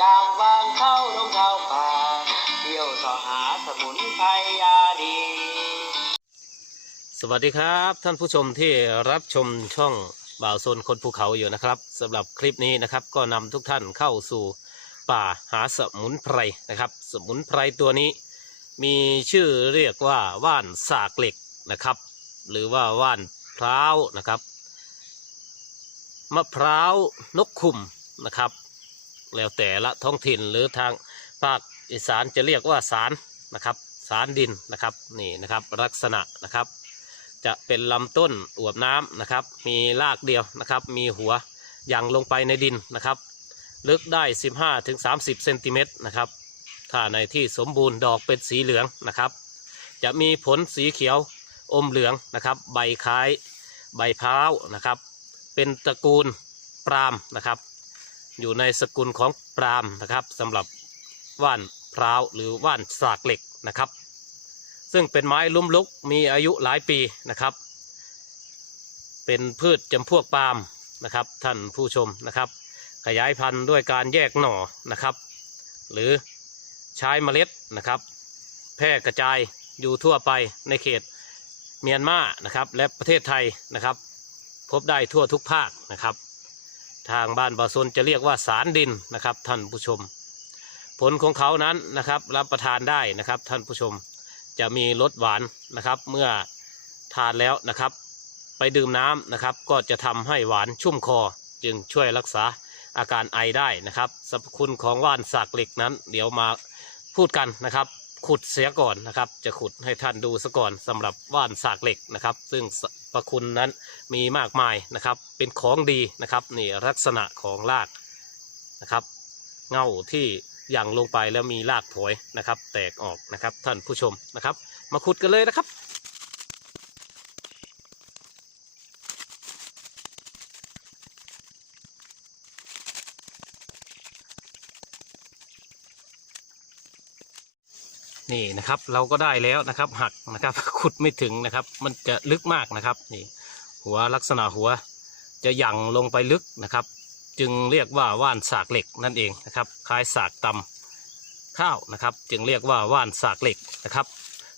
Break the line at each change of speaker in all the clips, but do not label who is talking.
ยามวางเข้าลงเข้าป่าเที่ยวสอหาสมุนไพรยาดี
สวัสดีครับ ท่านผู้ชมที่รับชมช่องบ่าวโซนคนภูเขาอยู่นะครับสำหรับคลิปนี้นะครับ ก็นำทุกท่านเข้าสู่ป่าหาสมุนไพรนะครับ สมุนไพรตัวนี้ มีชื่อเรียกว่าว่านสากเหล็กนะครับ หรือว่าว่านพร้าวนะครับมะพร้าวนกขุมนะครับ แล้วแต่ละท้องถิ่นหรือทางภาคอีสานจะเรียกว่าสารนะครับสารดินนะครับนี่นะครับลักษณะนะครับ จะเป็นลำต้นอวบน้ำนะครับ มีรากเดียวนะครับ มีหัวยังลงไปในดินนะครับ ลึกได้ 15-30ถึง30เซนติเมตรนะครับ ถ้าในที่สมบูรณ์ดอกเป็นสีเหลืองนะครับ จะมีผลสีเขียวอมเหลืองนะครับ ใบคล้ายใบพร้าวนะครับ เป็นตระกูลปรามนะครับ อยู่ในสกุลของปรามนะครับสำหรับว่านพร้าวหรือว่านสากเหล็กนะครับ ซึ่งเป็นไม้ลุ่มลุกมีอายุหลายปีนะครับ เป็นพืชจำพวกปาล์มนะครับ ท่านผู้ชมนะครับ ขยายพันธุ์ด้วยการแยกหน่อนะครับ หรือใช้เมล็ดนะครับ แพร่กระจายอยู่ทั่วไปในเขตเมียนมานะครับ และประเทศไทยนะครับ พบได้ทั่วทุกภาคนะครับ ทางบ้านบาซนจะเรียกว่าสารดินนะครับ ท่านผู้ชม ผลของเขานั้นนะครับรับประทานได้นะครับ ท่านผู้ชมจะมีรสหวานนะครับ เมื่อทานแล้วนะครับ ไปดื่มน้ำนะครับ ก็จะทำให้หวานชุ่มคอ จึงช่วยรักษาอาการไอได้นะครับสรรพคุณของว่านสากเหล็กนั้น เดี๋ยวมาพูดกันนะครับ ขุดเสียก่อนนะครับ จะขุดให้ท่านดูซะก่อนสำหรับว่านสากเหล็กนะครับ ซึ่ง ประคุณนั้นมีมากมายนะครับ เป็นของดีนะครับนี่ลักษณะของรากนะครับ เงาที่ย่างลงไปแล้วมีรากผอยนะครับ แตกออกนะครับท่านผู้ชมนะครับ มาขุดกันเลยนะครับ นี่นะครับ เราก็ได้แล้วนะครับ หักนะครับ ขุดไม่ถึงนะครับ มันจะลึกมากนะครับ นี่ หัวลักษณะหัวจะหยั่งลงไปลึกนะครับ จึงเรียกว่าว่านสากเหล็กนั่นเองนะครับ คล้ายสากตำข้าวนะครับ จึงเรียกว่าว่านสากเหล็กนะครับ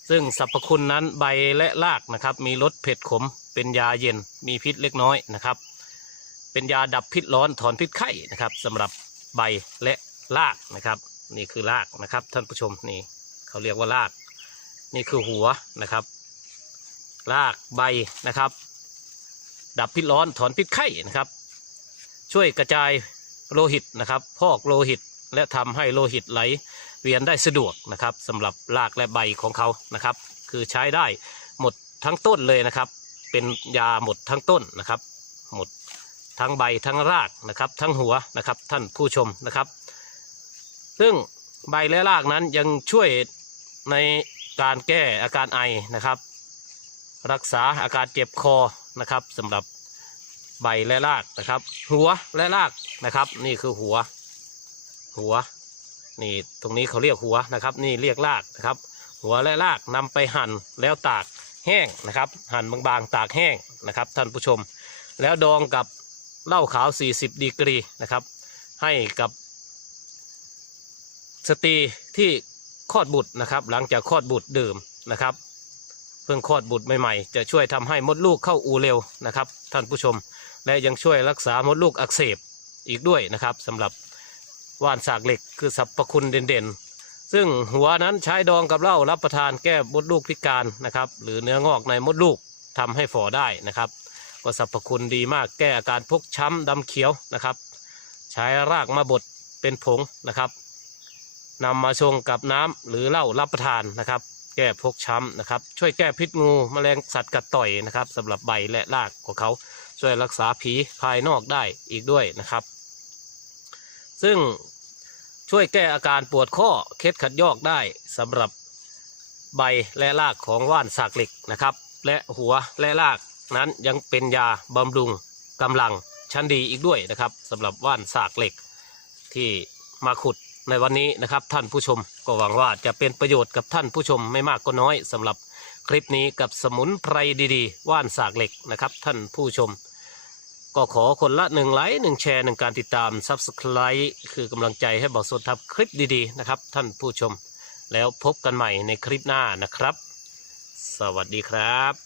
ซึ่งสรรพคุณนั้นใบและรากนะครับ มีรสเผ็ดขม เป็นยาเย็น มีพิษเล็กน้อยนะครับ เป็นยาดับพิษร้อนถอนพิษไข้นะครับสำหรับใบและรากนะครับ นี่คือรากนะครับท่านผู้ชมนี่ เขาเรียกว่าราก นี่คือหัวนะครับ รากใบนะครับ ดับพิษร้อนถอนพิษไข้นะครับ ช่วยกระจายโลหิตนะครับ พอกโลหิตและทำให้โลหิตไหลเวียนได้สะดวกนะครับสำหรับรากและใบของเขานะครับ คือใช้ได้หมดทั้งต้นเลยนะครับ เป็นยาหมดทั้งต้นนะครับ หมดทั้งใบทั้งรากนะครับ ทั้งหัวนะครับท่านผู้ชมนะครับ ซึ่งใบและรากนั้นยังช่วย ในการแก้อาการไอนะครับ รักษาอาการเจ็บคอนะครับสำหรับใบและรากนะครับ หัวและรากนะครับ นี่คือหัว หัว นี่ตรงนี้เขาเรียกหัวนะครับ นี่เรียกรากนะครับ หัวและรากนำไปหั่นแล้วตากแห้งนะครับ หั่นบางๆ ตากแห้งนะครับ ท่านผู้ชม แล้วดองกับเหล้าขาว 40 ดีกรีนะครับ ให้กับสตรีที่ คลอดบุตรนะครับ หลังจากคลอดบุตรดื่มนะครับ เพิ่งคลอดบุตรใหม่ๆ จะช่วยทำให้มดลูกเข้าอูเร็วนะครับ ท่านผู้ชม และยังช่วยรักษามดลูกอักเสบอีกด้วยนะครับสำหรับว่านสากเหล็กคือสรรพคุณเด่นๆ ซึ่งหัวนั้นใช้ดองกับเหล้ารับประทานแก้มดลูกพิการนะครับ หรือเนื้องอกในมดลูกทำให้ฝ่อได้นะครับ ก็สรรพคุณดีมากแก้อาการพกช้ำดำเขียวนะครับ ใช้รากมาบดเป็นผงนะครับ นำมาชงกับน้ำหรือเหล้ารับประทานนะครับ แก้พกช้ำนะครับ ช่วยแก้พิษงูแมลงสัตว์กัดต่อยนะครับสำหรับใบและรากของเขาช่วยรักษาผีภายนอกได้อีกด้วยนะครับ ซึ่งช่วยแก้อาการปวดข้อเคล็ดขัดยอกได้สำหรับใบและรากของว่านสากเหล็กนะครับ และหัวและรากนั้นยังเป็นยาบำรุงกำลังชั้นดีอีกด้วยนะครับสำหรับว่านสากเหล็กที่มาขุด ในวันนี้นะครับท่านผู้ชมก็หวังว่าจะเป็นประโยชน์กับท่านผู้ชมไม่มากก็น้อยสำหรับคลิปนี้กับสมุนไพรดีๆ ว่านสากเหล็กนะครับ ท่านผู้ชม ก็ขอคนละหนึ่งไลค์หนึ่งแชร์หนึ่งการติดตามซับสไคร b ์คือกำลังใจให้บอกสดทับคลิปดีๆนะครับ ท่านผู้ชม แล้วพบกันใหม่ในคลิปหน้านะครับ สวัสดีครับ